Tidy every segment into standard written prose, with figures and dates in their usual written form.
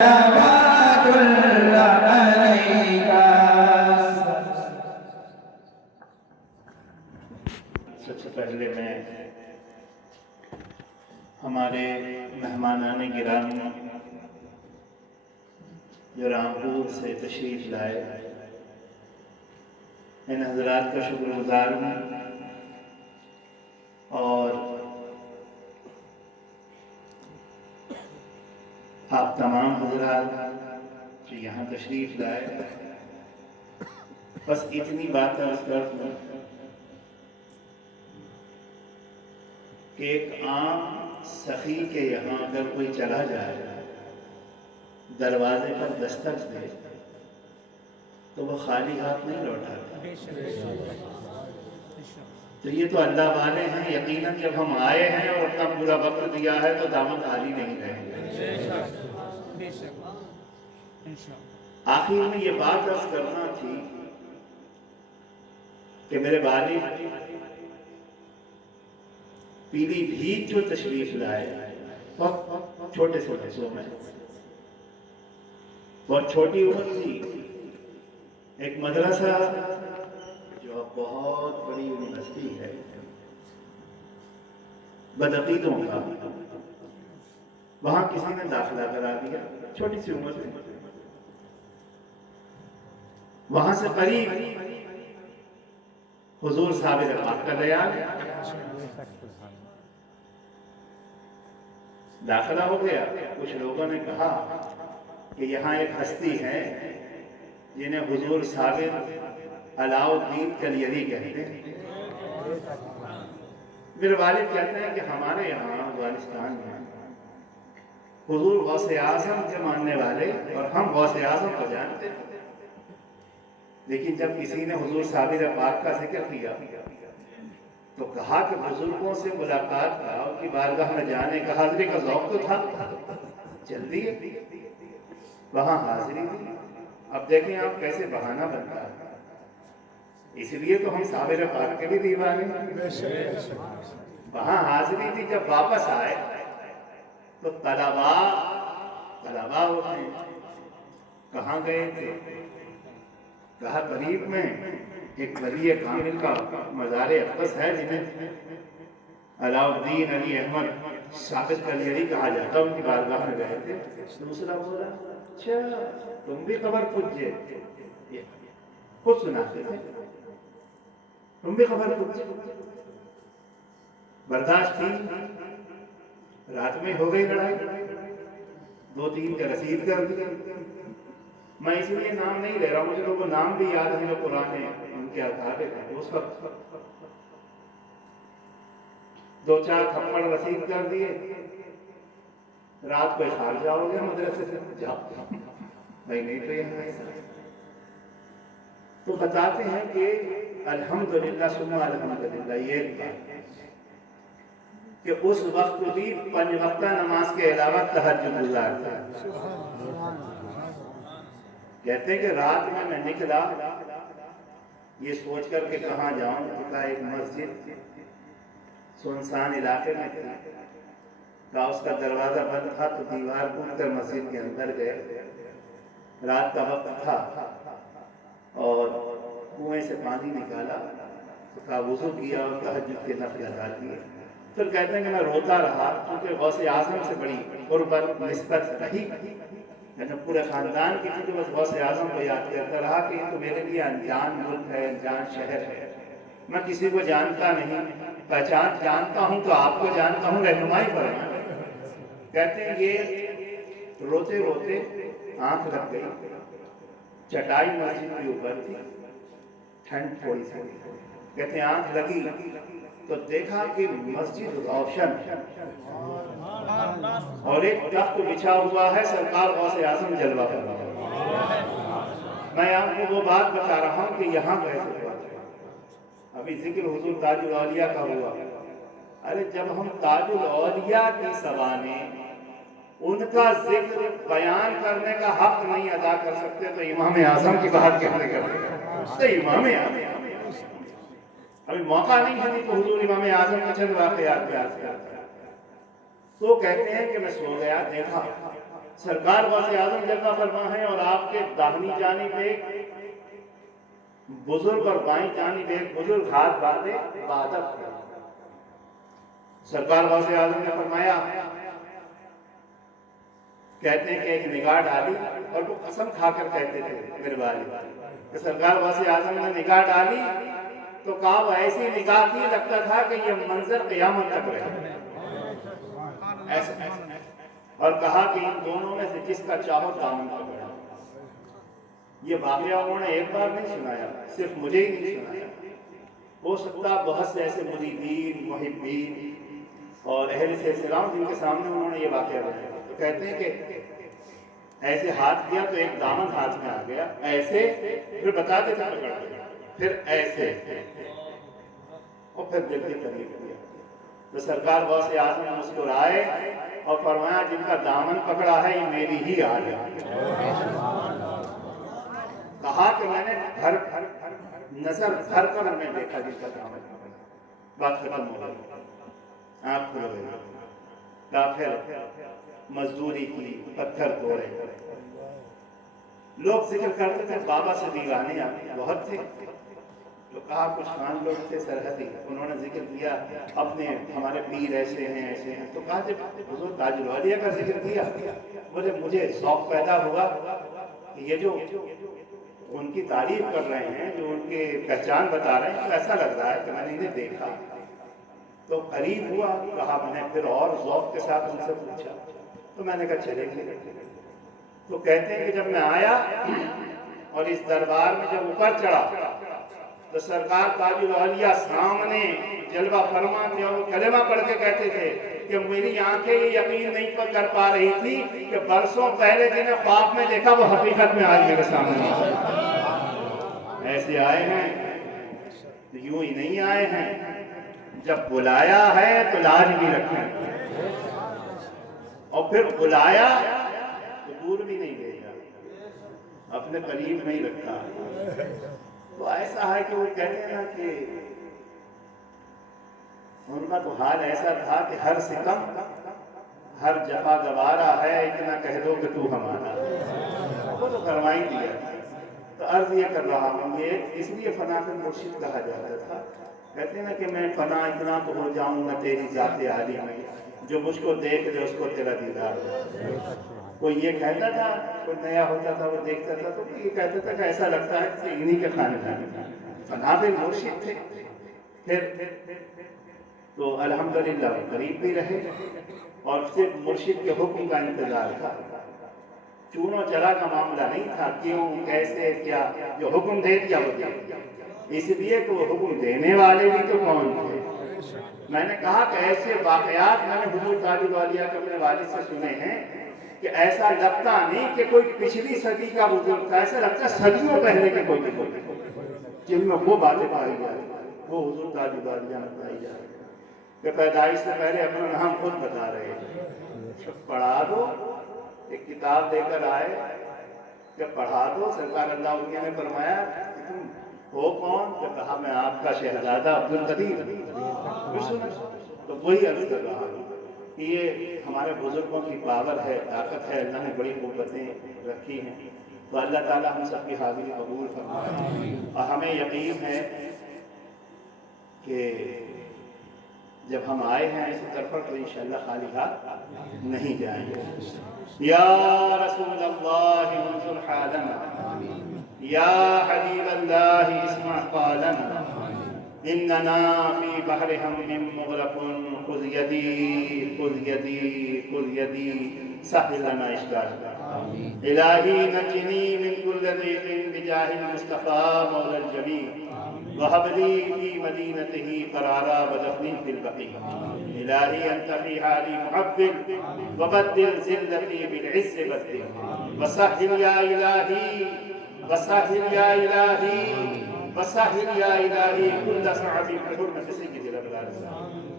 صلوات اللہ علیکہ۔ سب سے پہلے میں ہمارے مہمانان گرامی جو رامپور سے تشریف لائے ان حضرات کا شکر گزار ہوں، اور آپ تمام حضرات جو یہاں تشریف لائے، بس اتنی بات عرض کر دوں کہ ایک عام سخی کے یہاں اگر کوئی چلا جائے، دروازے پر دستک دے تو وہ خالی ہاتھ نہیں لوٹاتا۔ تو یہ تو اللہ والے ہیں، یقیناً جب ہم آئے ہیں اور اپنا پورا وقت دیا ہے تو دامن خالی نہیں رہیں گے۔ آخر میں یہ بات عرض کرنا تھی کہ میرے والد پیلی بھیت جو تشریف لائے، بہت چھوٹے سے بچوں میں، بہت چھوٹی عمر تھی، ایک مدرسہ جو اب بہت بڑی یونیورسٹی ہے بدعقیدوں کا، وہاں کسی نے داخلہ کرا دیا چھوٹی سی عمر میں۔ وہاں سے قریب حضور صابر پاک کا بیان، داخلہ ہو گیا۔ کچھ لوگوں نے کہا کہ یہاں ایک ہستی ہے جنہیں حضور صابر علاء الدین کلیری کہتے ہیں۔ میرے والد کہتے ہیں کہ ہمارے یہاں افغانستان میں حضور غوث اعظم کے ماننے والے اور ہم غوث اعظم کو جانتے ہیں، لیکن جب کسی نے حضور صابر پاک کا ذکر کیا تو کہا کہ بزرگوں سے ملاقات کا، ان کی بارگاہ میں جانے کا، حاضری کا ذوق تو تھا، چل دیے وہاں حاضری دی۔ اب دیکھیں آپ کیسے بہانہ بنتا ہے، اس لیے تو ہم صابر پاک کے بھی دیوانے ہیں۔ وہاں حاضری دی، جب واپس آئے تو طلباء ہوتے ہیں، کہاں گئے تھے؟ کہا قریب میں ایک ولی کامل کا مزار اقدس ہے جنہیں علاء الدین علی احمد ثابت کلیری کہا جاتا، ان کی بارگاہ میں گئے تھے۔ دوسرا بولا اچھا تم بھی خبر پوچھے، خود سناتے تھے تم بھی خبر پوچھے۔ برداشت تھی، رات میں ہو گئی لڑائی، 2-3 کا رسید کر دی۔ میں اس لیے نام نہیں لے رہا، مجھے وہ نام بھی یاد ہیں جو پرانے ان کے اخبار ہیں۔ اس وقت 2-4 تھپڑ رسید کر دیے، رات کو خارجہ ہو گیا مدرسے سے، جاؤ نہیں تو یہاں ایسا۔ تو بتاتے ہیں کہ الحمدللہ ثم الحمدللہ، یہ بات کہ اس وقت بھی 5 وقتہ نماز کے علاوہ تہجد گزارتا ہے۔ کہتے ہیں کہ رات میں نکلا یہ سوچ کر کہ کہاں جاؤں، کہا ایک مسجد سنسان علاقے میں تھی، کہا اس کا دروازہ بند تھا تو دیوار کھول کر مسجد کے اندر گئے۔ رات کا وقت تھا اور کنویں سے پانی نکالا، تو کہا وضو کیا اور تہجد کے نفل ادا کیے۔ پھر کہتے ہیں کہ میں روتا رہا کیونکہ غوث اعظم سے بڑی قربت نسبت رہی، میں پورے خاندان کی تھی، بس غوث اعظم کو یاد کرتا رہا کہ یہ تو میرے لیے انجان ملک ہے، انجان شہر ہے، میں کسی کو جانتا نہیں، پہچان جانتا ہوں تو آپ کو جانتا ہوں، رہنمائی فرمائیں۔ کہتے ہیں یہ روتے روتے آنکھ لگ گئی، چٹائی مسجد کے اوپر تھی، ٹھنڈ تھوڑی سی، کہتے ہیں آنکھ لگی تو دیکھا کہ مسجد روشن اور ایک تخت بچھا ہوا ہے، سرکار غوث اعظم جلوہ فرما رہا ہے۔ میں آپ کو وہ بات بتا رہا ہوں کہ یہاں کیسے پہنچے۔ ابھی ذکر حضور تاج الاولیاء کا ہوا، ارے جب ہم تاج الاولیاء کی زبانیں ان کا ذکر بیان کرنے کا حق نہیں ادا کر سکتے تو امام اعظم کی بات کہنے کرتے ہیں۔ امام اعظم ابھی موقع نہیں ہے تو حضور امام اعظم کے چند واقعات بیان کرتے ہیں۔ تو کہتے ہیں کہ میں سو گیا، دیکھا سرکار غوث اعظم جلوہ فرما ہے اور آپ کے داہنی جانب ایک بزرگ اور بائیں جانب ایک بزرگ ہاتھ باندھے عبادت کر. سرکار غوث اعظم نے فرمایا، کہتے ہیں کہ ایک نگاہ ڈالی اور وہ قسم کھا کر کہتے تھے میرے والد کہ سرکار غوث اعظم نے نگاہ ڈالی تو کہا وہ ایسی نگاہ تھی لگتا تھا کہ یہ منظر قیامت تک رہے ایسا. اور کہا کہ ان دونوں میں سے جس کا چاہو دامن پکڑا. یہ واقعہ انہوں نے ایک بار نہیں سنایا، صرف مجھے ہی نہیں سنایا، ہو سکتا بہت سے ایسے مریدین محبین اور اہل سلسلہ جن کے سامنے انہوں نے یہ واقعہ بتایا. تو کہتے ہیں کہ ایسے ہاتھ کیا تو ایک دامن ہاتھ میں آ گیا، ایسے پھر بتاتے تھے پکڑ دیا، پھر ایسے اور پھر دل کے قریب کیا. تو سرکار غوث اعظم مسکرائے اور فرمایا جن کا دامن پکڑا ہے یہ میری ہی آ گیا. کہا کہ میں نے نظر بھر کر میں دیکھا جن کا دامن پکڑا. بات ختم ہو گئی، آنکھ کھل گئی. کافر مزدوری کی، پتھر توڑے. لوگ ذکر کرتے تھے بابا سے دیوانے بہت تھے. تو کہا کچھ خان لوگ تھے سرحدی، انہوں نے ذکر کیا اپنے ہمارے پیر ایسے ہیں ایسے ہیں. تو کہا جب حضور تاج الولیہ کا ذکر کیا بولے مجھے شوق پیدا ہوا کہ یہ جو ان کی تعریف کر رہے ہیں، جو ان کی پہچان بتا رہے ہیں، تو ایسا لگ رہا ہے کہ میں نے انہیں دیکھا. تو قریب ہوا، کہا میں نے پھر اور ذوق کے ساتھ ان سے پوچھا. تو میں نے کہا چلے گئے. تو کہتے ہیں کہ جب میں آیا اور اس دربار میں جب اوپر چڑھا تو سرکار تاج الولیہ سامنے جلوہ فرما تھے اور وہ کلمہ پڑھ کے کہتے تھے کہ میری آنکھیں یہ یقین نہیں کر پا رہی تھی کہ برسوں پہلے جنہیں خواب میں دیکھا وہ حقیقت میں آج میرے سامنے ایسے آئے ہیں. یوں ہی نہیں آئے ہیں، جب بلایا ہے تو لاج بھی رکھیں، اور پھر بلایا تو دور بھی نہیں بھیجا، اپنے قریب نہیں رکھا. تو ایسا ہے کہ وہ کہتے ہیں نا کہ ان کا تو حال ایسا تھا کہ ہر ستم ہر جفا گوارا ہے، اتنا کہہ دو کہ تو ہمارا. وہ تو کروا ہی دیا. تو عرض یہ کر رہا ہوں، یہ اس لیے فنا فی المرشد کہا جاتا تھا. کہتے ہیں نا کہ میں فنا اتنا تو ہو جاؤں گا تیری ذات عالی میں، جو مجھ کو دیکھ دے اس کو تیرا دیدار. کوئی یہ کہتا تھا، کوئی نیا ہوتا تھا وہ دیکھتا تھا تو یہ کہتا تھا کہ ایسا لگتا ہے کہ انہی کے کھانے فنا فی المرشد تھے. پھر تو الحمدللہ قریب بھی رہے اور صرف مرشد کے حکم کا انتظار تھا. چونوں چرا کا معاملہ نہیں تھا، کیوں کیسے کیا، جو حکم دے دیا وہ دیا. اس لیے کہ وہ حکم دینے والے بھی تو کون تھے. میں نے کہا کہ ایسے واقعات میں نے حضور تاج الولیہ کے اپنے والد سے سنے ہیں کہ ایسا لگتا نہیں کہ کوئی پچھلی صدی کا بزرگ تھا، ایسا لگتا ہے صدیوں پہلے کے کوئی جن میں وہ باتیں پائی جائیں وہ حضور تاج الولیہ میں پائی جائیں کہ پیدائش سے پہلے اپنا نام خود بتا رہے ہیں. پڑھا دو، ایک کتاب دے کر آئے کہ پڑھا دو. سرکار اللہ علیہ نے فرمایا کہ تم ہو کون؟ کہ کہا میں آپ کا شہزادہ عبدالقدیر. تو وہی عرض کر رہا ہوں کہ یہ ہمارے بزرگوں کی پاور ہے، طاقت ہے. اللہ نے بڑی قوتیں رکھی ہیں. تو اللہ تعالیٰ ہم سب کی حاضری قبول فرمائے. اور ہمیں یقین ہے کہ جب ہم آئے ہیں اس طرف تو انشاءاللہ خالی ہاتھ نہیں جائیں گے. یا رسول اللہ منظر حالنا، یا حبیب اللہ اسمع قالنا، اننا فی بحر ہم مغرق، خذ یدی خذ یدی خذ یدی سہل لنا اشکالنا. الہی نجنی من کل ضیق بجاہ المصطفیٰ مولا الجمیع، وہب لی فی مدینتہ قرارا ودفنی فی البقیع. الہی انت فی حالی محفل وبدل ذلتی بالعز بدل. وسہل یا الہی وسہل یا الہی وسہل یا الہی کل صعب بحرمت سید الابرار.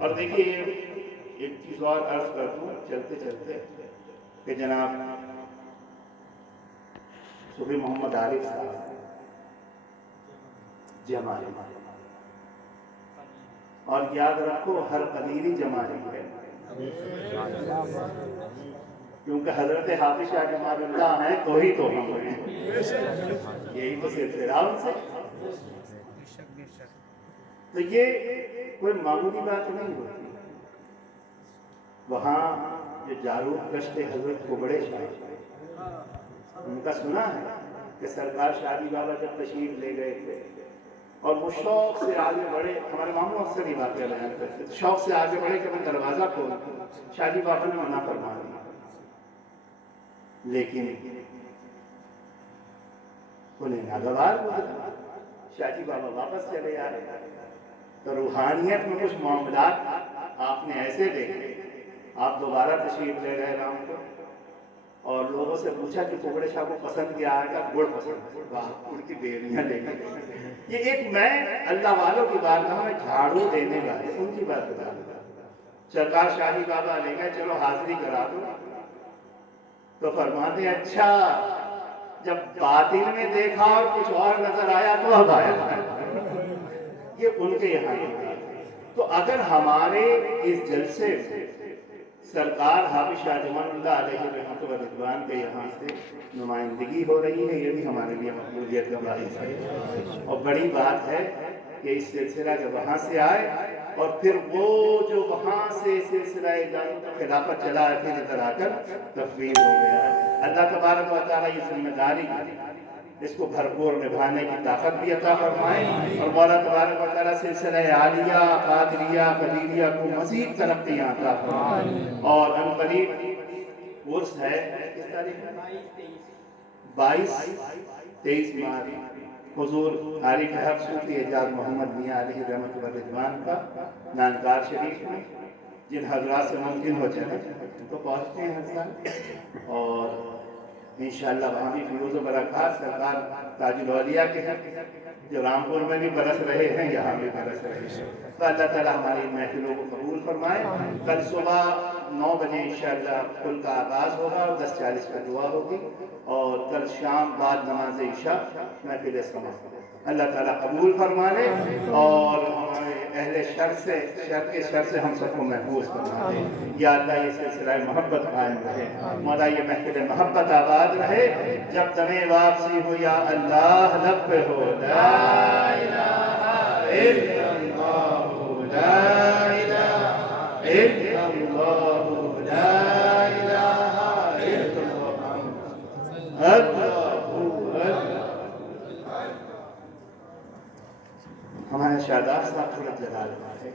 اور دیکھیے ایک چیز اور عرض کر دوں چلتے چلتے کہ جناب صوفی محمد عارف صاحب جمالی، اور یاد رکھو ہر قدیری جمالی ہے. کیونکہ حضرت حافظ شاہ جمال اللہ ہیں تو ہی تو ہم ہیں، یہی تو سلسلہ ان سے. تو یہ کوئی معمولی بات نہیں ہوتی. وہاں جو جاروب کشت حضرت کو بڑے شاہ، ان کا سنا ہے کہ سرکار شادی بابا جب تشریف لے گئے تھے اور وہ شوق سے آگے بڑھے، ہمارے ماموں اکثر یہ واقعہ بیان کرتے تھے، شوق سے آگے بڑھے کہ میں دروازہ کھولوں، شادی بابا نے منع فرما دیا. لیکن انہیں ناگوار ہوا، شادی بابا واپس چلے آئے. تو روحانیت میں کچھ معاملات آپ نے ایسے دیکھے. آپ دوبارہ تشریف لے گئے رام کو اور لوگوں سے پوچھا کہ ٹکڑے شاہ کو پسند کیا آئے گا؟ گڑ پسند. گڑ کی بیڑیاں لے گئے. یہ ایک میں اللہ والوں کی بات نہ، میں جھاڑو دینے والے ان کی بات بتا دوں. سرکار شاہی بابا لے گئے، چلو حاضری کرا دو. تو فرماتے ہیں اچھا جب باطن میں دیکھا اور کچھ اور نظر آیا تو اب آیا. یہ ان کے یہاں کی بات ہے. تو اگر ہمارے اس جلسے سے سرکار حافظ شاہ جمال اللہ علیہ رحمۃ و رضوان کے یہاں سے نمائندگی ہو رہی ہے، یہ بھی ہمارے لیے مقبولیت کا باعث ہے. اور بڑی بات ہے کہ اس سلسلہ کے وہاں سے آئے اور پھر وہ جو وہاں سے سلسلہ خلافت چلا ہے پھر ادھر آ کر تفویض ہو گیا ہے. اللہ تبارک و تعالیٰ یہ ذمہ داری اس کو بھرپور نبھانے کی طاقت بھی عطا فرمائے اور مولا تبارک و تعالیٰ سلسلہ عالیہ قادریہ قدیریہ کو مزید ترقیاں عطا فرمائے. اور ان قریب عرس ہے، کس تاریخ ہے؟ 22-23 مارچ حضور عارف حق صوفی اعجاز محمد میاں علیہ رحمۃ و رضوان کا نانکار شریف میں. جن حضرات سے ممکن ہو چلے تو پہنچتے ہیں ہر سال. اور انشاءاللہ وہاں بھی فیروز و برکات سرکار تاج الاولیاء کے ہیں جو رامپور میں بھی برس رہے ہیں، یہاں بھی برس رہے ہیں. تو اللہ تعالیٰ ہماری محفلوں کو قبول فرمائے. کل صبح 9 بجے انشاءاللہ کل کا آغاز ہوگا اور 10:40 پر دعا ہوگی اور کل شام بعد نماز عشاء محفل سما. اللہ تعالیٰ قبول فرما لے اور ہمارے اہل شر کے شر سے ہم سب کو محفوظ فرما دے. یا اللہ یہ سلسلہ محبت قائم رہے، مولا یہ محفل محبت آباد رہے. جب دمِ واپسی ہو یا اللہ لب پہ ہو لا الہ الا اللہ لا الہ الا اللہ لا الہ الا اللہ. ہمارے شاداب صاحب تھوڑا جلال ہے.